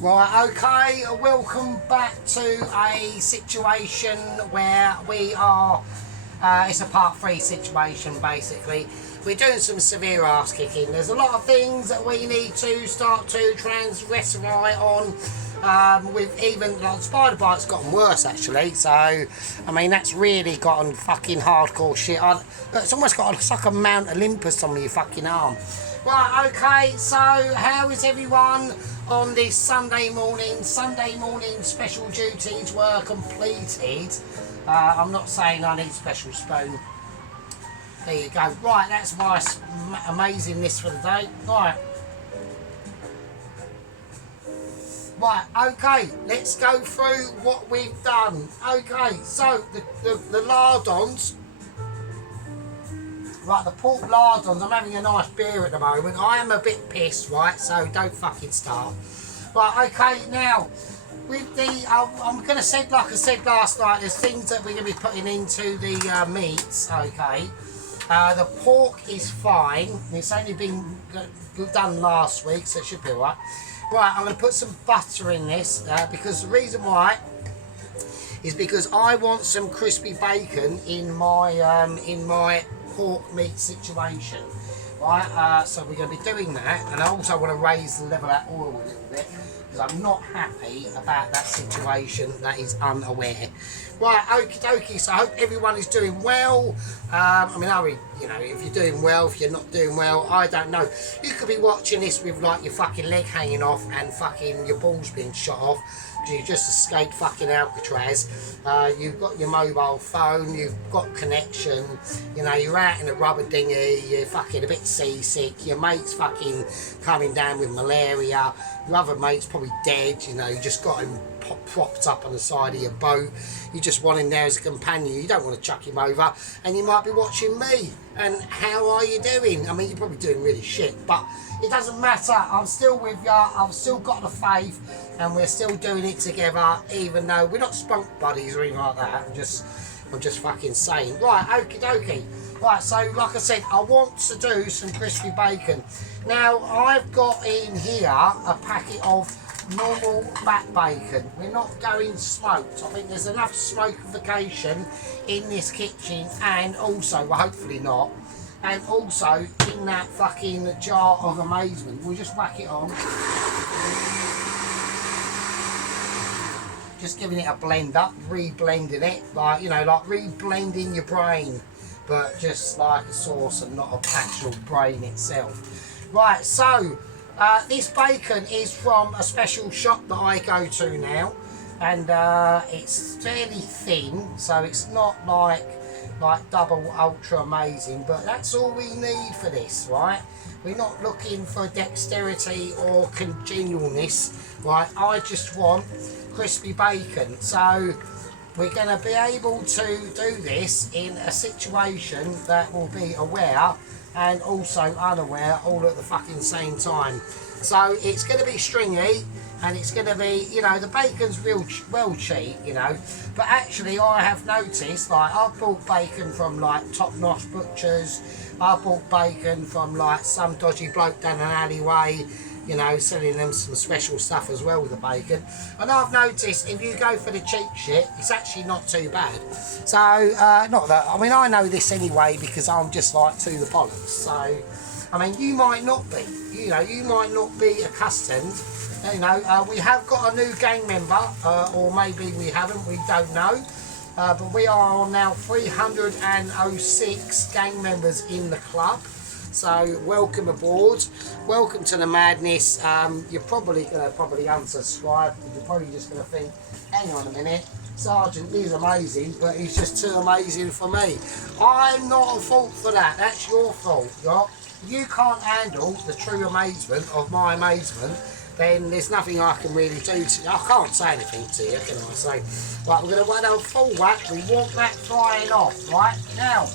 Right, okay, welcome back to a situation where we are, it's a part 3 situation basically. We're doing some severe ass kicking. There's a lot of things that we need to start to transgress right on. With even like spider bites gotten worse actually, so I mean that's really gotten fucking hardcore shit on. It's almost got like a Mount Olympus on your fucking arm. Right, okay, so how is everyone on this Sunday morning? Sunday morning special duties were completed. I'm not saying I need special spoon. There you go. Right, that's my amazingness for the day. Right, okay, let's go through what we've done. Okay, so the lardons. Right, the pork lardons, I'm having a nice beer at the moment. I am a bit pissed, right, so don't fucking start. Right, okay, now, with the, I'm going to say, like I said last night, there's things that we're going to be putting into the meats, okay. The pork is fine. It's only been done last week, so it should be alright. Right, I'm going to put some butter in this, because the reason why is because I want some crispy bacon in my pork meat situation. Right, so we're going to be doing that, and I also want to raise the level of that oil a little bit because I'm not happy about that situation that is unaware. Right, okie dokie, so I hope everyone is doing well. I mean, you know, if you're doing well, if you're not doing well, I don't know. You could be watching this with like your fucking leg hanging off and fucking your balls being shot off because you just escaped fucking Alcatraz. You've got your mobile phone, you've got connection, you know, you're out in a rubber dinghy, you're fucking a bit seasick, your mate's fucking coming down with malaria, your other mate's probably dead, you know, you just got him propped up on the side of your boat, you just want him there as a companion, you don't want to chuck him over, and you might be watching me, and how are you doing? I mean, you're probably doing really shit, but it doesn't matter, I'm still with you, I've still got the faith, and we're still doing it together, even though we're not spunk buddies or anything like that. I'm just fucking saying. Right, okie dokie. Right, so like I said, I want to do some crispy bacon. Now, I've got in here a packet of normal back bacon. We're not going smoked. I think there's enough smokeification in this kitchen, and also, well, hopefully not, and also in that fucking jar of amazement. We'll just whack it on. Just giving it a blend up, re-blending it, like, you know, like re-blending your brain, but just like a sauce and not an actual brain itself. Right, so this bacon is from a special shop that I go to now, and it's fairly thin, so it's not like double ultra amazing, but that's all we need for this, right? We're not looking for dexterity or congenialness, right? I just want crispy bacon. So we're going to be able to do this in a situation that will be aware and also unaware all at the fucking same time. So it's going to be stringy, and it's going to be, you know, the bacon's well cheap, you know, but actually I have noticed, like, I've bought bacon from like Top Notch Butchers, I bought bacon from like some dodgy bloke down an alleyway, you know, selling them some special stuff as well with the bacon, and I've noticed if you go for the cheap shit, it's actually not too bad. So not that, I mean, I know this anyway because I'm just like to the bollocks. So I mean, you might not be, you know, you might not be accustomed, you know, we have got a new gang member, or maybe we haven't, we don't know, but we are now 306 gang members in the club. So welcome aboard, welcome to the madness. You're probably going to unsubscribe, because you're probably just going to think, hang on a minute, Sergeant is amazing, but he's just too amazing for me. I'm not at fault for that, that's your fault. If you can't handle the true amazement of my amazement, then there's nothing I can really do to you. I can't say anything to you, can I say? Right, we're going to whack down full whack, we want that frying off, right? Now,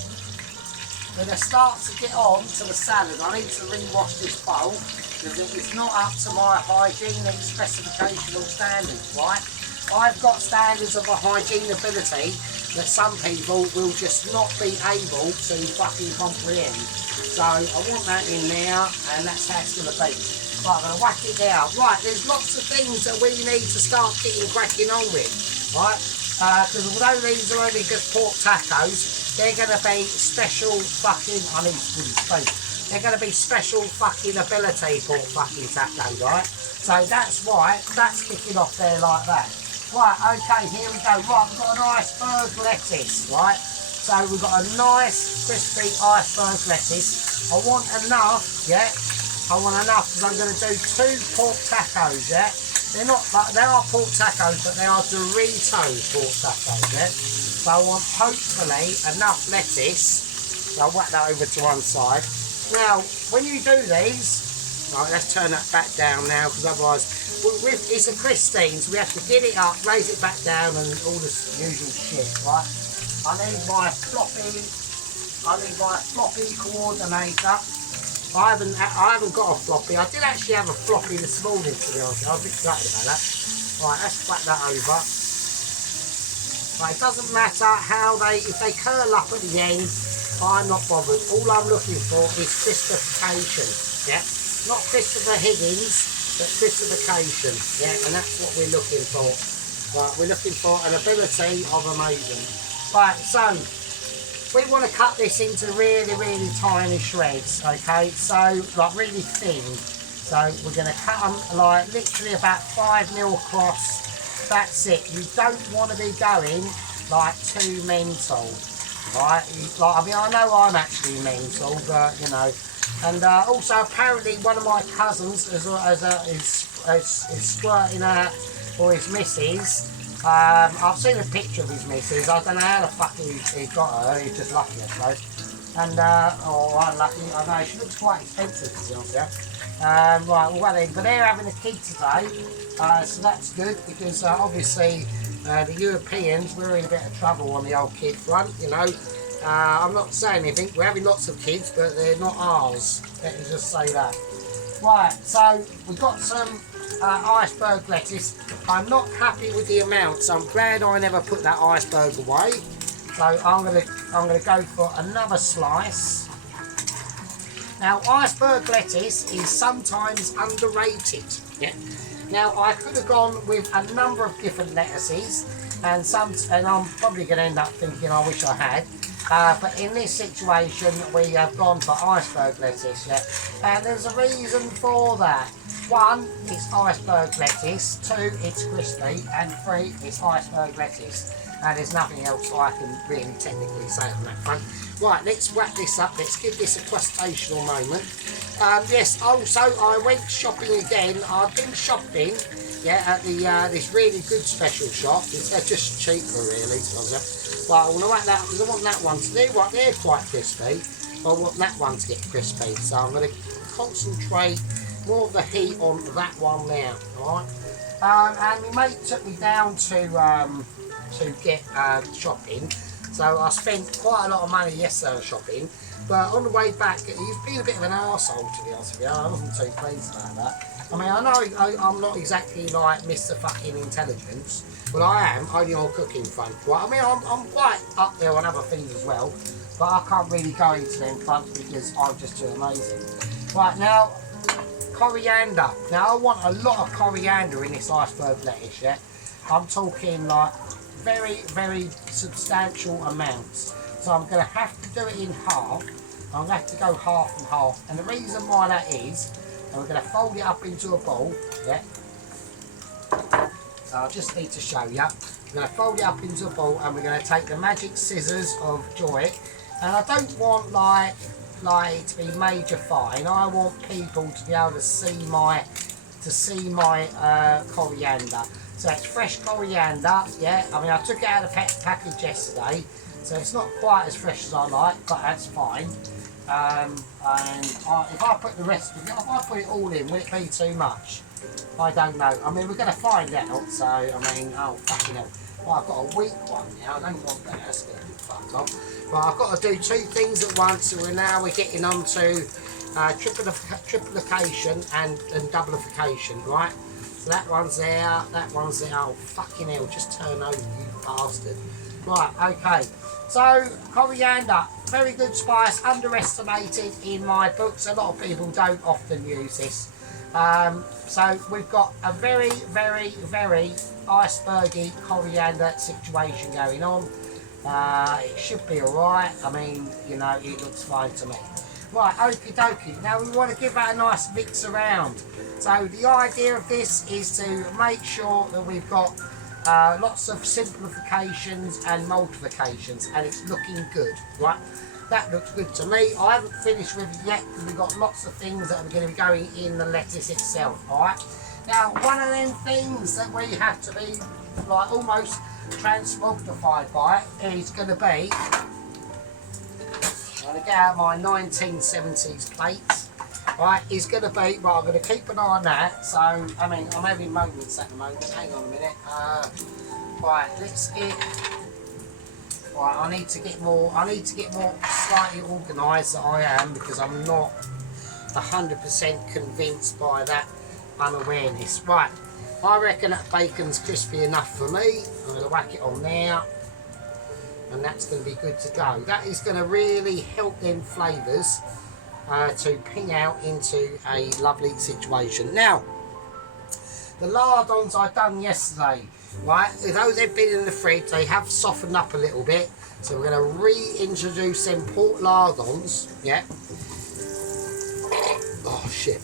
we're going to start to get on to the salad. I need to re-wash this bowl because it's not up to my hygienic specificational standards, right? I've got standards of a hygiene ability that some people will just not be able to fucking comprehend. So I want that in there, and that's how it's going to be. Right, I'm going to whack it down. Right, there's lots of things that we need to start getting cracking on with, right? Because although these are only just pork tacos, they're going to be special fucking, I need to speak. They're going to be special fucking ability pork fucking tacos, right? So that's why that's kicking off there like that. Right, okay, here we go. Right, we've got an iceberg lettuce, right? So we've got a nice crispy iceberg lettuce. I want enough, yeah? I want enough because I'm going to do 2 pork tacos, yeah? They're not, they are pork tacos, but they are Dorito pork tacos, yeah? So I want hopefully enough lettuce. So I'll whack that over to one side. Now, when you do these, right, let's turn that back down now because otherwise, it's a Christine's, we have to get it up, raise it back down and all this usual shit, right? I need my floppy coordinator. I haven't got a floppy. I did actually have a floppy this morning, to be honest. I was excited about that. Right, let's whack that over. Right, it doesn't matter how if they curl up at the end, I'm not bothered. All I'm looking for is crispification. Yeah, not Christopher Higgins, but crispification. Yeah, and that's what we're looking for. Right, we're looking for an ability of amazing. Right, so we want to cut this into really, really tiny shreds, okay? So, like really thin. So we're going to cut them like literally about 5mm across. That's it. You don't want to be going like too mental, right? Like, I mean, I know I'm actually mental, but you know. And also, apparently, one of my cousins is squirting out for his missus. I've seen a picture of his missus. I don't know how the fuck he got her. He's just lucky, I suppose. And, or unlucky, I know. She looks quite expensive, to be honest with you. Right, well, but they're having a kid today. So that's good because obviously the Europeans, we're in a bit of trouble on the old kid front, you know. I'm not saying anything. We're having lots of kids, but they're not ours. Let me just say that. Right, so we've got some iceberg lettuce. I'm not happy with the amount, so I'm glad I never put that iceberg away. So I'm gonna go for another slice. Now, iceberg lettuce is sometimes underrated. Yeah. Now, I could have gone with a number of different lettuces, and I'm probably going to end up thinking I wish I had. But in this situation, we have gone for iceberg lettuce, yeah. And there's a reason for that. 1, it's iceberg lettuce. 2, it's crispy. And 3, it's iceberg lettuce. And there's nothing else I can really technically say on that front. Right, let's wrap this up. Let's give this a crustacean moment. Yes, also I went shopping again. I've been shopping, yeah, at the this really good special shop. They're just cheaper, really. Right, I want to whack that up because I want that one to do what they're quite crispy. I want that one to get crispy, so I'm going to concentrate more of the heat on that one now. All right, and my mate took me down to get shopping. So I spent quite a lot of money yesterday on shopping, but on the way back, he's been a bit of an arsehole, to be honest with you. I wasn't too pleased about that. I mean, I know I'm not exactly like Mr. fucking Intelligence, but I am, only on cooking front. Right? I mean, I'm quite up there on other things as well, but I can't really go into them fronts because I'm just too amazing. Right, now, coriander. Now, I want a lot of coriander in this iceberg lettuce, yeah? I'm talking like very, very substantial amounts. So I'm going to have to do it in half. I'm going to have to go half and half. And the reason why that is, and we're going to fold it up into a ball, yeah. So I just need to show you. We're going to fold it up into a ball and we're going to take the magic scissors of Joy. And I don't want like it to be major fine. I want people to be able to see my coriander. So it's fresh coriander, yeah. I mean, I took it out of the package yesterday, so it's not quite as fresh as I like, but that's fine. If I put the rest, if I put it all in, will it be too much? I don't know. I mean, we're going to find out. So I mean, oh fucking hell! Well, I've got a weak one now. I don't want that. That's going to be fucked off. But I've got to do 2 things at once. So we're getting on to triplication and doublification, right? So that one's there, that one's there. Oh, fucking hell, just turn over, you bastard. Right, okay. So, coriander, very good spice, underestimated in my books. A lot of people don't often use this. So we've got a very, very, very icebergy coriander situation going on. It should be alright. I mean, you know, it looks fine to me. Right, okie dokie. Now we want to give that a nice mix around. So the idea of this is to make sure that we've got lots of simplifications and multiplications, and it's looking good, right? That looks good to me. I haven't finished with it yet because we've got lots of things that are going to be going in the lettuce itself, alright? Now, one of them things that we have to be like almost transmogrified by is going to be, I'm going to get out my 1970s plates, right, is going to be, right, I'm going to keep an eye on that. So, I mean, I'm having moments at the moment. Hang on a minute. Right, let's get, right, I need to get more slightly organised than I am, because I'm not 100% convinced by that unawareness. Right, I reckon that bacon's crispy enough for me. I'm going to whack it on there, and that's going to be good to go. That is going to really help them flavours to ping out into a lovely situation. Now, the lardons I done yesterday, right, although they've been in the fridge, they have softened up a little bit. So we're going to reintroduce them pork lardons, yeah. Oh shit.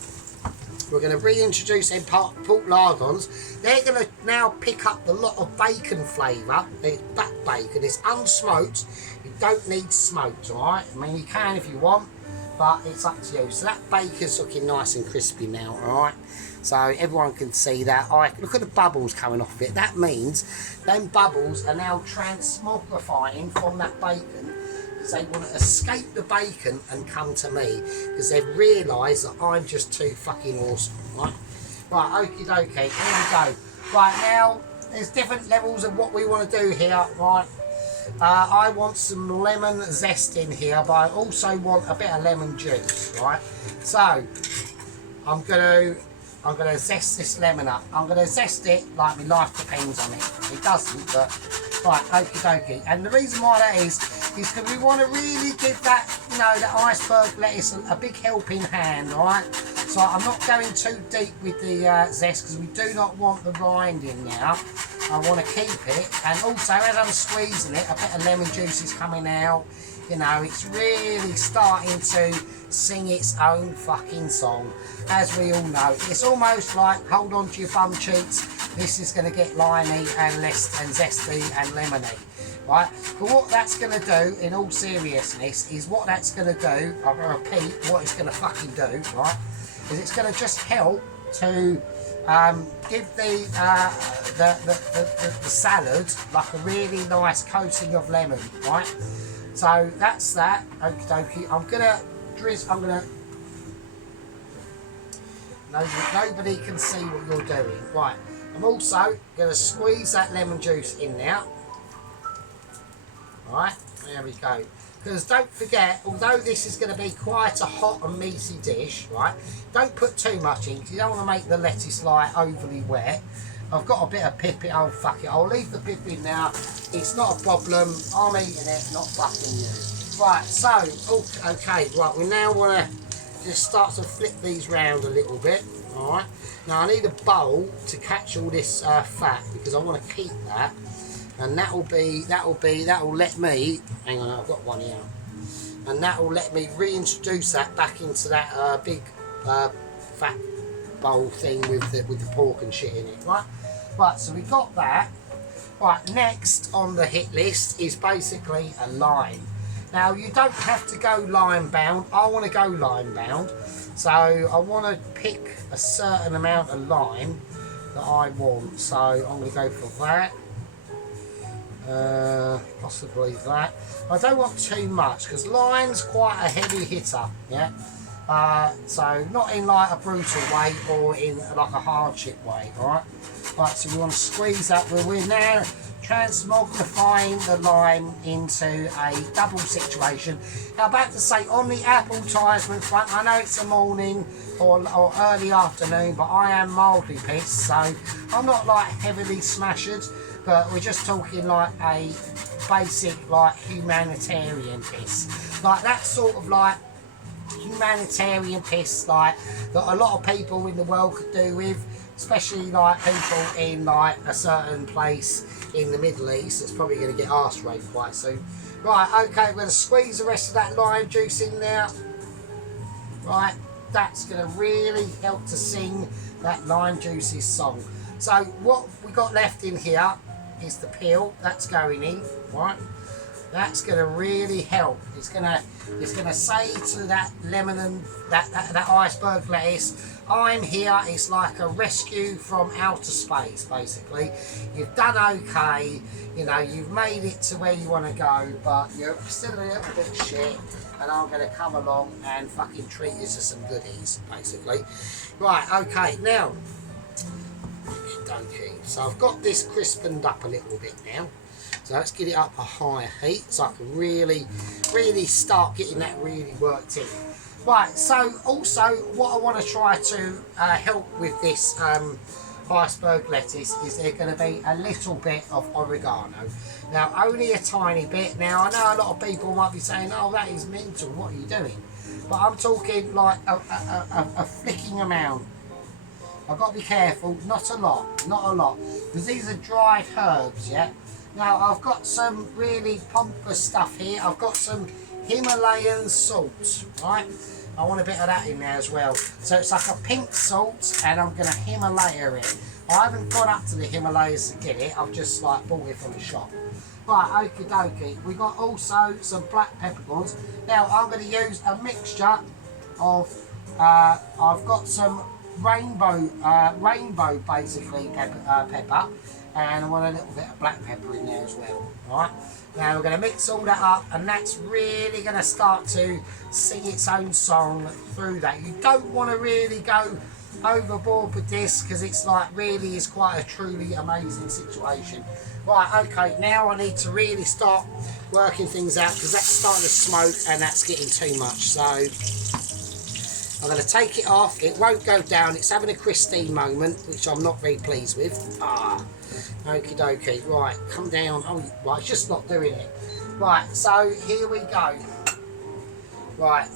We're going to reintroduce them pork lardons. They're going to now pick up a lot of bacon flavour. It's back bacon, it's unsmoked. You don't need smoked, alright? I mean, you can if you want, but it's up to you. So that bacon's looking nice and crispy now, alright? So everyone can see that. Look at the bubbles coming off of it. That means them bubbles are now transmogrifying from that bacon, because they want to escape the bacon and come to me, because they've realised that I'm just too fucking awesome, right? Right, okie dokie, here we go. Right, now, there's different levels of what we want to do here, right? I want some lemon zest in here, but I also want a bit of lemon juice, right? So, I'm going to zest this lemon up. I'm going to zest it like my life depends on it. It doesn't, but right, okie dokie. And the reason why that is because we want to really give that, you know, that iceberg lettuce a big helping hand, right? So I'm not going too deep with the zest, because we do not want the rind in now. I want to keep it, and also as I'm squeezing it, a bit of lemon juice is coming out. You know, it's really starting to sing its own fucking song, as we all know. It's almost like, hold on to your bum cheeks, this is going to get limey and zesty and lemony, right? But what that's going to do, in all seriousness, is what that's going to do, I'll repeat what it's going to fucking do, right, is it's going to just help to give the salad like a really nice coating of lemon, right? So that's that. Okie dokie. I'm gonna nobody can see what you're doing. Right. I'm also gonna squeeze that lemon juice in now. Right, there we go. Because don't forget, although this is going to be quite a hot and meaty dish, right, don't put too much in, because you don't want to make the lettuce like overly wet. I've got a bit of pip in, oh fuck it, I'll leave the pip in now, it's not a problem, I'm eating it, not fucking you. Right, so, okay, right, we now want to just start to flip these round a little bit, alright. Now I need a bowl to catch all this fat, because I want to keep that. And that'll let me, hang on, I've got one here, and that'll let me reintroduce that back into that big fat bowl thing with the pork and shit in it, right? Right, so we got that. Right, next on the hit list is basically a lime. Now you don't have to go lime bound, I want to go lime bound, so I want to pick a certain amount of lime that I want, so I'm going to go for that. Possibly that. I don't want too much, because lime's quite a heavy hitter, yeah. So not in like a brutal way or in like a hardship way, alright. Right, so we want to squeeze that. We're now transmogrifying the lime into a double situation. Now, about to say, on the advertisement front, I know it's a morning or early afternoon, but I am mildly pissed, so I'm not like heavily smashed. But we're just talking like a basic like humanitarian piss. Like that sort of like humanitarian piss like that a lot of people in the world could do with, especially like people in like a certain place in the Middle East that's probably going to get arse raped quite soon. Right, okay, we're going to squeeze the rest of that lime juice in there. Right, that's going to really help to sing that lime juice's song. So what we got left in here is the peel. That's going in, right? That's going to really help. It's going to say to that lemon and that iceberg lettuce, I'm here. It's like a rescue from outer space, basically. You've done okay. You know, you've made it to where you want to go, but you're still a little bit shit. And I'm going to come along and fucking treat you to some goodies, basically. Right, okay, now. So I've got this crispened up a little bit now. So let's get it up a higher heat so I can really start getting that really worked in. Right, so also what I want to try to help with this iceberg lettuce is there going to be a little bit of oregano. Now, only a tiny bit. Now, I know a lot of people might be saying, oh, that is mental, what are you doing? But I'm talking like a flicking amount. I've got to be careful, not a lot, because these are dried herbs, yeah? Now, I've got some really pompous stuff here. I've got some Himalayan salt, right? I want a bit of that in there as well. So it's like a pink salt, and I'm going to Himalaya it. I haven't gone up to the Himalayas to get it. I've just like bought it from the shop. Right, okie dokie. We got also some black peppercorns. Now, I'm going to use a mixture of, I've got some rainbow basically pepper, and I want a little bit of black pepper in there as well. Right, now we're going to mix all that up, and that's really going to start to sing its own song through that. You don't want to really go overboard with this because it's like really is quite a truly amazing situation. Right, okay, now I need to really start working things out because that's starting to smoke and that's getting too much. So I'm going to take it off. It won't go down. It's having a Christine moment, which I'm not very pleased with. Okie dokie. Right, come down. Oh, right, it's just not doing it. Right, so here we go. Right,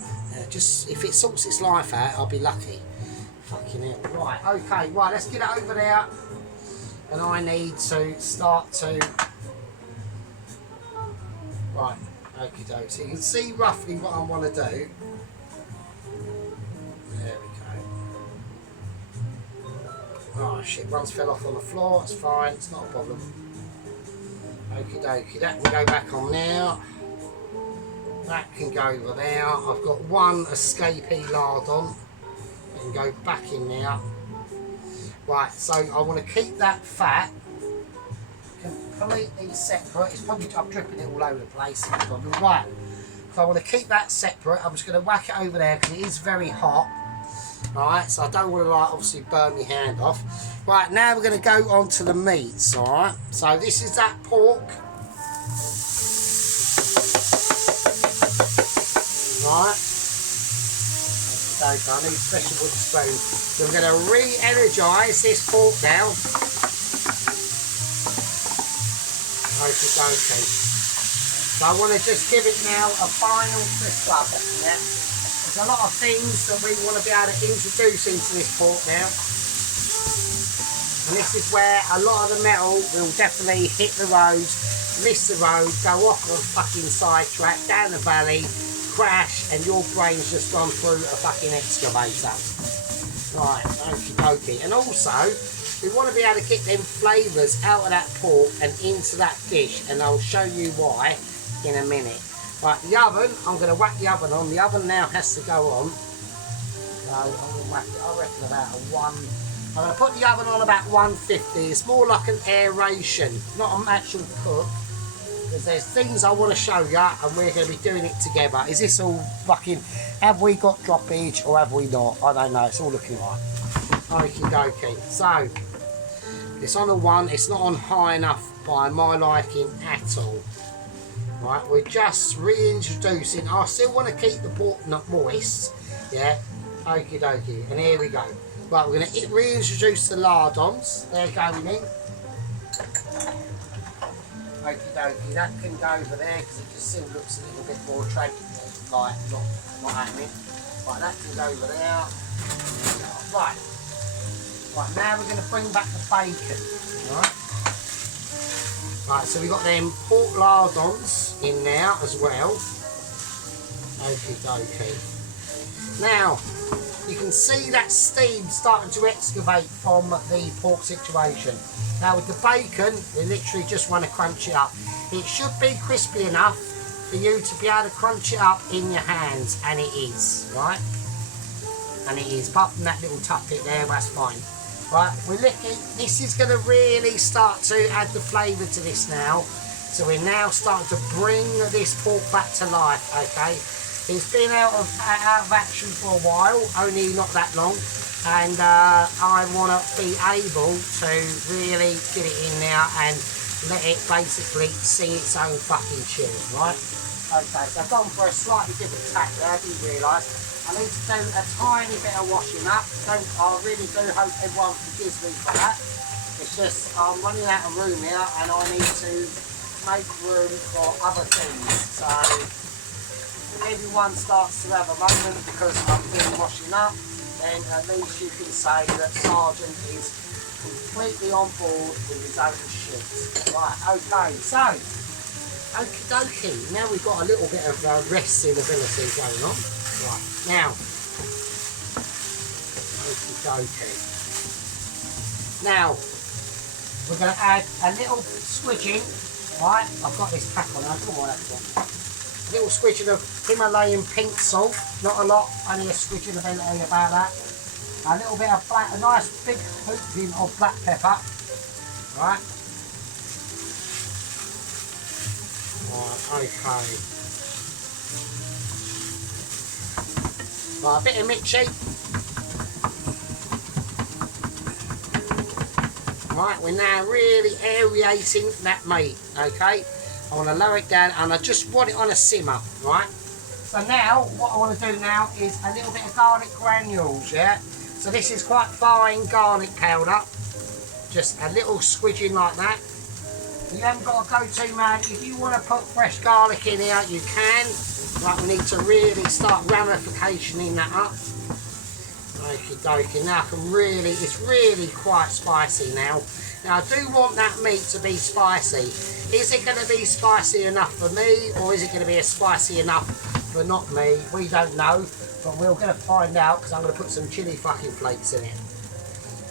just if it sorts its life out, I'll be lucky. Fucking hell. Right, okay, right, let's get it over there. And I need to start to... Right, okie dokie. So you can see roughly what I want to do. There we go. Oh shit, one's fell off on the floor, it's fine, it's not a problem. Okie dokie, that can go back on now. That can go over there. I've got one escapee lardon. It can go back in there. Right, so I want to keep that fat completely separate. It's probably, I'm dripping it all over the place, no problem. Right, so I want to keep that separate. I'm just going to whack it over there because it is very hot. Alright, so I don't want to like obviously burn my hand off. Right, now we're going to go on to the meats, alright. So this is that pork. Right. I need a special wooden spoon. So we're going to re-energise this pork now. Okie dokie. So I want to just give it now a final crisp up. Yeah. There's a lot of things that we want to be able to introduce into this pork now. And this is where a lot of the metal will definitely hit the road, miss the road, go off on a fucking sidetrack, down the valley, crash, and your brain's just gone through a fucking excavator. Right, okie dokie. And also, we want to be able to get them flavours out of that pork and into that dish, and I'll show you why in a minute. Right, the oven, I'm going to whack the oven on. The oven now has to go on. So I'm going to whack it, I reckon about a 1. I'm going to put the oven on about 150. It's more like an aeration, not an actual cook. Because there's things I want to show you, and we're going to be doing it together. Is this all fucking... Have we got droppage or have we not? I don't know. It's all looking right. Okie dokie. So, it's on a 1. It's not on high enough by my liking at all. Right, we're just reintroducing. I still want to keep the pork not moist. Yeah. Okie dokie. And here we go. Right, we're going to reintroduce the lardons. They're going in. Okie dokie, that can go over there because it just still looks a little bit more attractive, like not happening. Right, that goes over there. Right. Right, now we're going to bring back the bacon. Right. Right, so we've got them pork lardons in there as well. Okie dokie. Now, you can see that steam starting to excavate from the pork situation. Now with the bacon, we literally just want to crunch it up. It should be crispy enough for you to be able to crunch it up in your hands, and it is, right? And it is. Apart from that little tuck bit there, that's fine. Right, we're looking, this is going to really start to add the flavour to this now. So we're now starting to bring this pork back to life, okay? It's been out of action for a while, only not that long. And I want to be able to really get it in there and let it basically sing its own fucking tune, right? Okay, so I've gone for a slightly different tack there, I didn't realise. I need to do a tiny bit of washing up. I really do hope everyone forgives me for that. It's just I'm running out of room here and I need to make room for other things. So if everyone starts to have a moment because I'm doing washing up, then at least you can say that Sergeant is completely on board with his own shit. Right, okay, so, okie dokie, now we've got a little bit of resting ability going on. Right, now, okie dokie. Now, we're going to add a little squidging, right, I've got this pack on, I don't know what that's for. A little squidging of Himalayan pink salt, not a lot, only a squidging of anything about that. A little bit of black, a nice big hooping of black pepper, right? Right, okay. Right, a bit of Mitchie. Right, we're now really aerating that meat, okay? I want to lower it down and I just want it on a simmer, right? So now, what I want to do now is a little bit of garlic granules, yeah? So this is quite fine garlic powder. Just a little squidging like that. You haven't got to go too mad. If you want to put fresh garlic in here, you can. Right, we need to really start ramificationing that up. Okie dokie, now I can really, it's really quite spicy now. Now I do want that meat to be spicy. Is it going to be spicy enough for me, or is it going to be spicy enough for not me? We don't know, but we're going to find out because I'm going to put some chilli fucking flakes in it.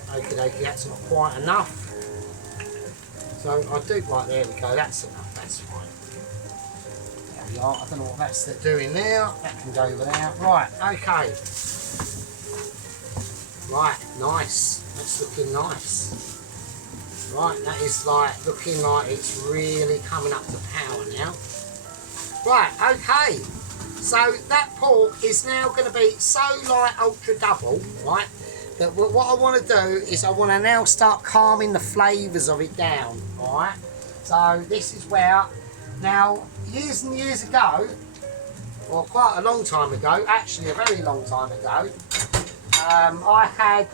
Okie dokie, that's not quite enough. So I do, right, there we go, that's enough, that's fine. There we are, I don't know what that's doing there, that can go over there. Right, okay. Right, nice, that's looking nice. Right, that is like looking like it's really coming up to power now. Right, okay. So that pork is now going to be so like ultra double, right? That what I want to do is I want to now start calming the flavours of it down, alright? So this is where, now years and years ago, or quite a long time ago, actually a very long time ago, I had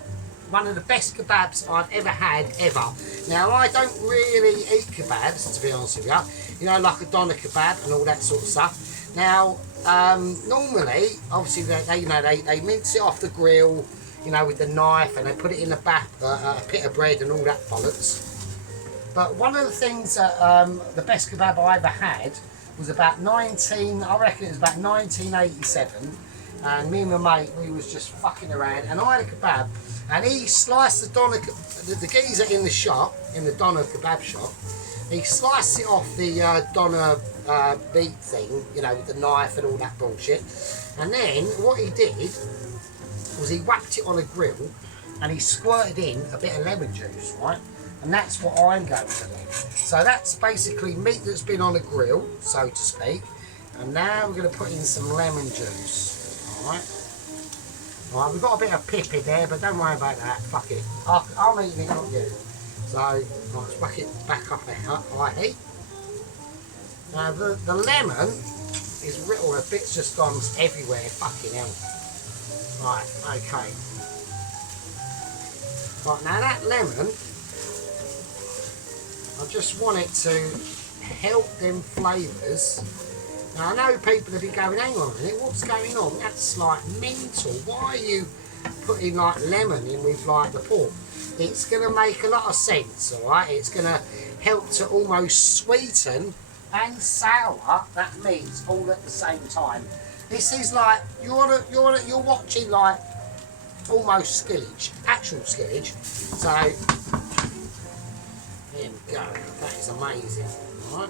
one of the best kebabs I've ever had ever. Now I don't really eat kebabs, to be honest with you. You know, like a doner kebab and all that sort of stuff. Now, normally, obviously, they mince it off the grill, you know, with the knife, and they put it in a pit of bread and all that bollocks. But one of the things that the best kebab I ever had was about I reckon it was about 1987. And me and my mate, we was just fucking around, and I had a kebab, and he sliced the geezer in the shop, in the doner kebab shop, he sliced it off the doner meat thing, you know, with the knife and all that bullshit. And then what he did was he whacked it on a grill, and he squirted in a bit of lemon juice, right? And that's what I'm going to do. So that's basically meat that's been on a grill, so to speak, and now we're going to put in some lemon juice. Right, we've got a bit of pip in there, but don't worry about that. Fuck it. I'm eating it, not you. So, let's whack it back up a high heat. Now, the lemon is little, the bits just gone everywhere. Fucking hell. Right, okay. Right, now that lemon, I just want it to help them flavours Now I know people will be going, hang on a minute, what's going on? That's like mental. Why are you putting like lemon in with like the pork? It's going to make a lot of sense, alright? It's going to help to almost sweeten and sour that meat all at the same time. This is like, you're watching like almost skillage, actual skillage. So, there we go, that is amazing, alright?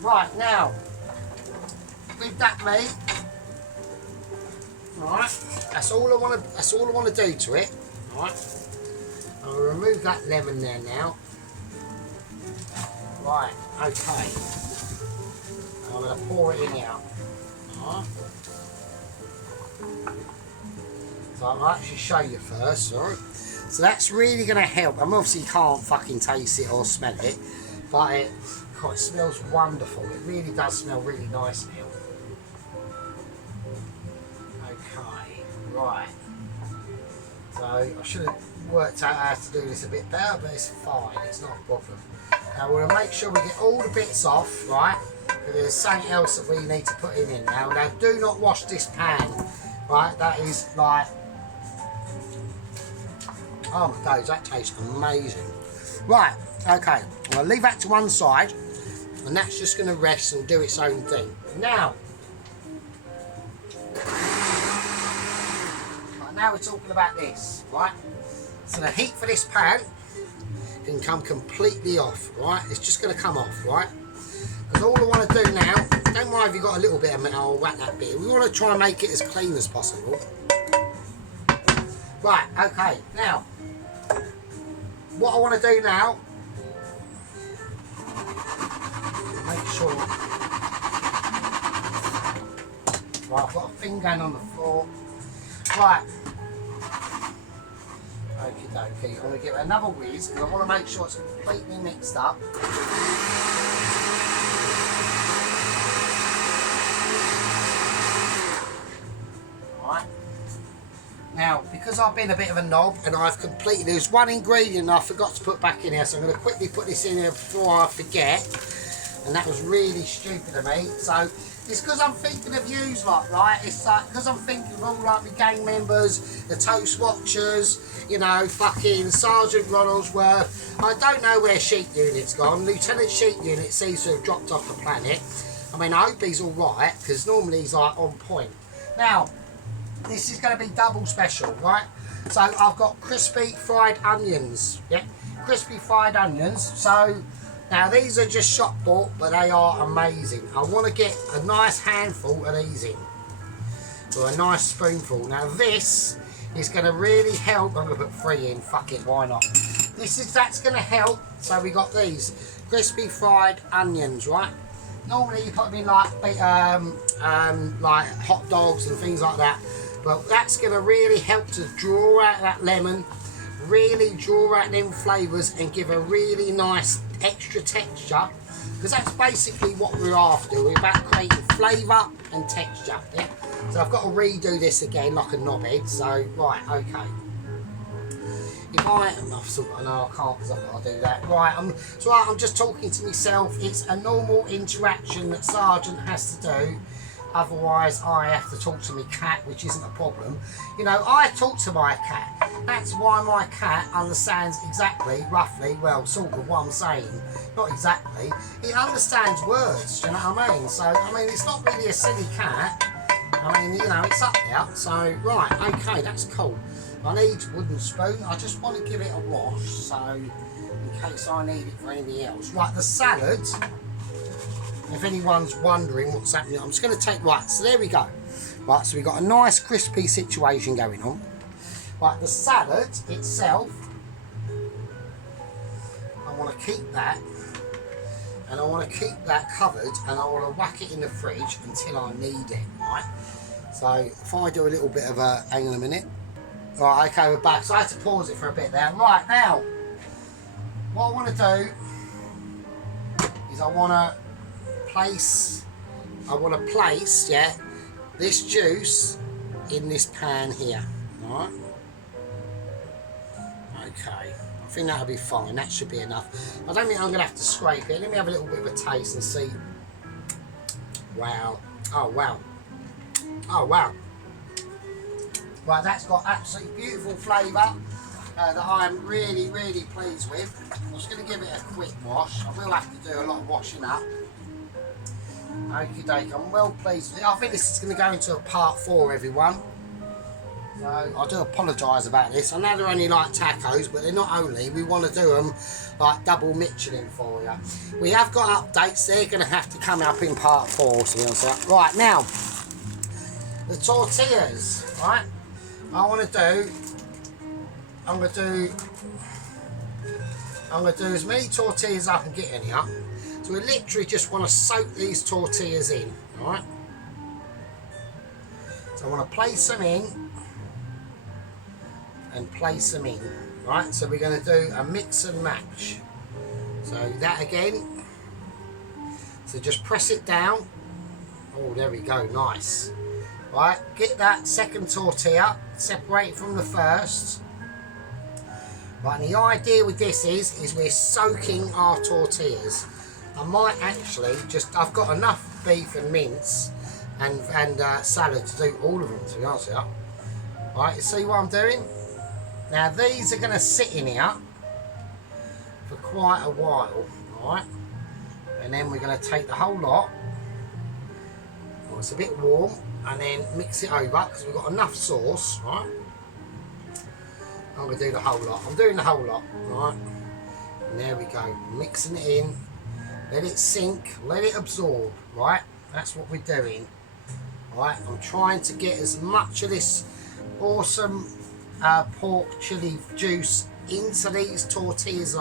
Right, now, with that meat, alright, that's all I want to do to it, alright? I'll remove that lemon there now. Right, okay. I'm going to pour it in now. Alright. So I'll actually show you first, alright? So that's really going to help. I obviously can't fucking taste it or smell it, but it smells wonderful. It really does smell really nice now. Okay, right. So I should have worked out how to do this a bit better, but it's fine, it's not a problem. Now we're going to make sure we get all the bits off, right? But there's something else that we need to put in now. Now do not wash this pan, right? That is like, oh my days, that tastes amazing. Right, okay, I'll leave that to one side, and that's just going to rest and do its own thing. Now we're talking about this, right? So the heat for this pan can come completely off, right? It's just going to come off, right? Because all I want to do now, don't mind if you've got a little bit of metal, I'll whack that bit. We want to try and make it as clean as possible. Right, okay, now, what I want to do now, make sure, right, I've got a thing going on the floor. Right. Okie dokie, I'm going to give it another whiz because I want to make sure it's completely mixed up. Right. Now, because I've been a bit of a knob and I've completely, there's one ingredient I forgot to put back in here, so I'm going to quickly put this in here before I forget. And that was really stupid of me. So, it's because I'm thinking of yous lot, right? It's like, because I'm thinking of all like the gang members, the Toast Watchers, you know, fucking Sergeant Ronaldsworth. I don't know where Sheep Unit's gone. Lieutenant Sheep Unit seems to have dropped off the planet. I mean, I hope he's alright, because normally he's like on point. Now, this is going to be double special, right? So, I've got crispy fried onions, yeah? Crispy fried onions, so... Now these are just shop bought, but they are amazing. I want to get a nice handful of these in, or a nice spoonful. Now this is going to really help. I'm going to put 3 in. Fuck it, why not? That's going to help. So we got these crispy fried onions, right? Normally you put them in like hot dogs and things like that, but that's going to really help to draw out that lemon, really draw out them flavours and give a really nice extra texture, because that's basically what we're after. We're about creating flavour and texture, yeah? So I've got to redo this again like a knobhead, so right, okay. If I've still got, no I can't because I've got to do that. Right, I'm just talking to myself. It's a normal interaction that Sergeant has to do. Otherwise, I have to talk to my cat, which isn't a problem. You know, I talk to my cat. That's why my cat understands exactly, roughly, well, sort of what I'm saying. Not exactly. It understands words, do you know what I mean? So, I mean, it's not really a silly cat. I mean, you know, it's up there. So, right, okay, that's cool. I need wooden spoon. I just want to give it a wash, so in case I need it for anything else. Right, the salad. If anyone's wondering what's happening, I'm just going to take, right, so there we go. Right, so we've got a nice crispy situation going on. Right, the salad itself, I want to keep that, and I want to keep that covered, and I want to whack it in the fridge until I need it, right? So, if I do a little bit of a, hang on a minute. Right, okay, we're back. So I had to pause it for a bit there. Right, now, what I want to do is I want to place, yeah, this juice in this pan here, alright? Okay, I think that'll be fine, that should be enough. I don't think I'm going to have to scrape it. Let me have a little bit of a taste and see Wow. Oh, wow. Oh, wow. Right, that's got absolutely beautiful flavour that I'm really, really pleased with. I'm just going to give it a quick wash. I will have to do a lot of washing up. Okie dokie, I'm well pleased with it. I think this is going to go into a part 4, everyone. So I do apologise about this. I know they're only like tacos, but they're not only. We want to do them like double Michelin for you. We have got updates. They're going to have to come up in part 4. So right now, the tortillas. Right, I'm going to do as many tortillas as I can get in here. So we literally just want to soak these tortillas in. All right. So I want to place them in. And place them in, right? So we're going to do a mix and match. So that again. So just press it down. Oh, there we go, nice. Right, get that second tortilla, separate it from the first. Right, and the idea with this is we're soaking our tortillas. I might actually I've got enough beef and mince and salad to do all of them, to be honest with you. Right, you see what I'm doing? Now these are going to sit in here for quite a while, right? And then we're going to take the whole lot. Oh, it's a bit warm, and then mix it over because we've got enough sauce, right? I'm going to do the whole lot. I'm doing the whole lot, right? And there we go, mixing it in. Let it sink, let it absorb, right? That's what we're doing, right? I'm trying to get as much of this awesome pork chili juice into these tortillas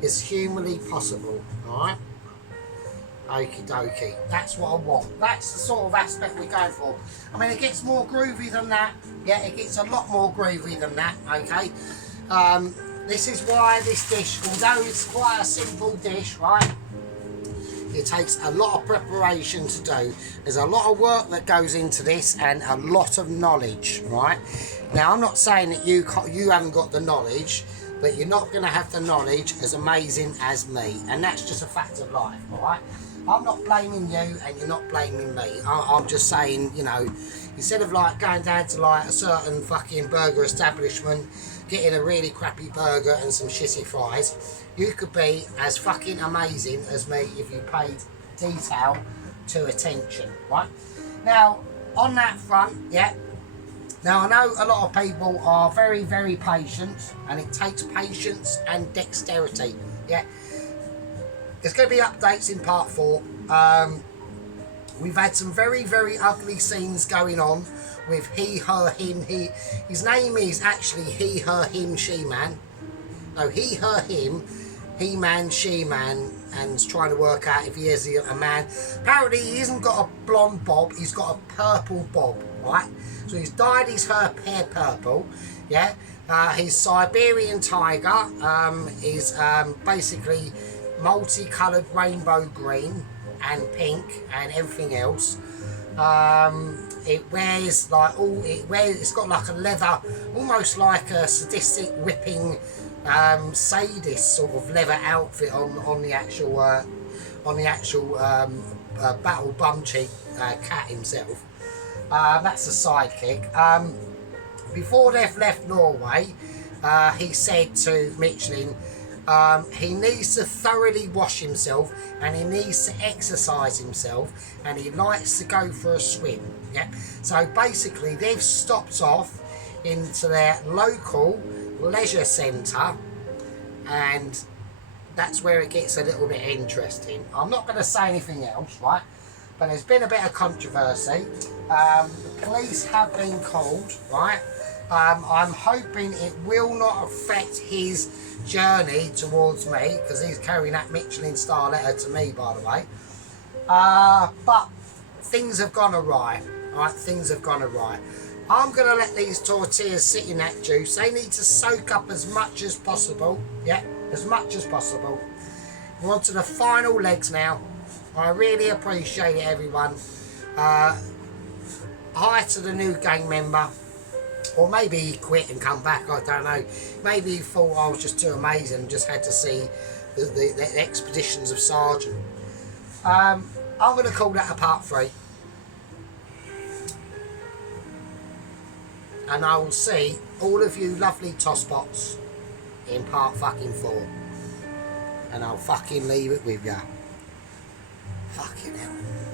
as humanly possible. Alright, okie dokie, that's what I want. That's the sort of aspect we're going for. I mean, it gets more groovy than that. Yeah, it gets a lot more groovy than that. Okay, this is why this dish, although it's quite a simple dish, right, it takes a lot of preparation to do. There's a lot of work that goes into this and a lot of knowledge, right? Now, I'm not saying that you haven't got the knowledge, but you're not going to have the knowledge as amazing as me. And that's just a fact of life, all right? I'm not blaming you and you're not blaming me. I'm just saying, you know, instead of like going down to like a certain fucking burger establishment, getting a really crappy burger and some shitty fries, you could be as fucking amazing as me if you paid detail to attention, right? Now, on that front, yeah. Now, I know a lot of people are very, very patient, and it takes patience and dexterity, yeah. There's going to be updates in part 4. We've had some very, very ugly scenes going on with he, her, him, he. His name is actually he, her, him, she, man. No, he, her, him, he, man, she, man, and is trying to work out if he is a man. Apparently, he hasn't got a blonde bob, he's got a purple bob, right? So he's dyed his hair purple, yeah. His Siberian tiger is basically multicoloured rainbow green and pink and everything else. It wears like it's got like a leather, almost like a sadistic whipping sadist sort of leather outfit on the actual battle bum cheek cat himself. That's the sidekick. Before they've left Norway, he said to Michelin, he needs to thoroughly wash himself and he needs to exercise himself and he likes to go for a swim. Yeah. So basically they've stopped off into their local leisure centre, and that's where it gets a little bit interesting. I'm not going to say anything else, right? But there's been a bit of controversy. The police have been called, right? I'm hoping it will not affect his journey towards me, because he's carrying that Michelin star letter to me, by the way. But things have gone awry, right? Things have gone awry. I'm going to let these tortillas sit in that juice. They need to soak up as much as possible. Yeah, as much as possible. We're on to the final legs now. I really appreciate it, everyone. Hi to the new gang member. Or maybe he quit and come back, I don't know. Maybe he thought I was just too amazing and just had to see the expeditions of Sergeant. I'm going to call that a part 3. And I will see all of you lovely tosspots in part fucking 4. And I'll fucking leave it with ya. Fucking hell.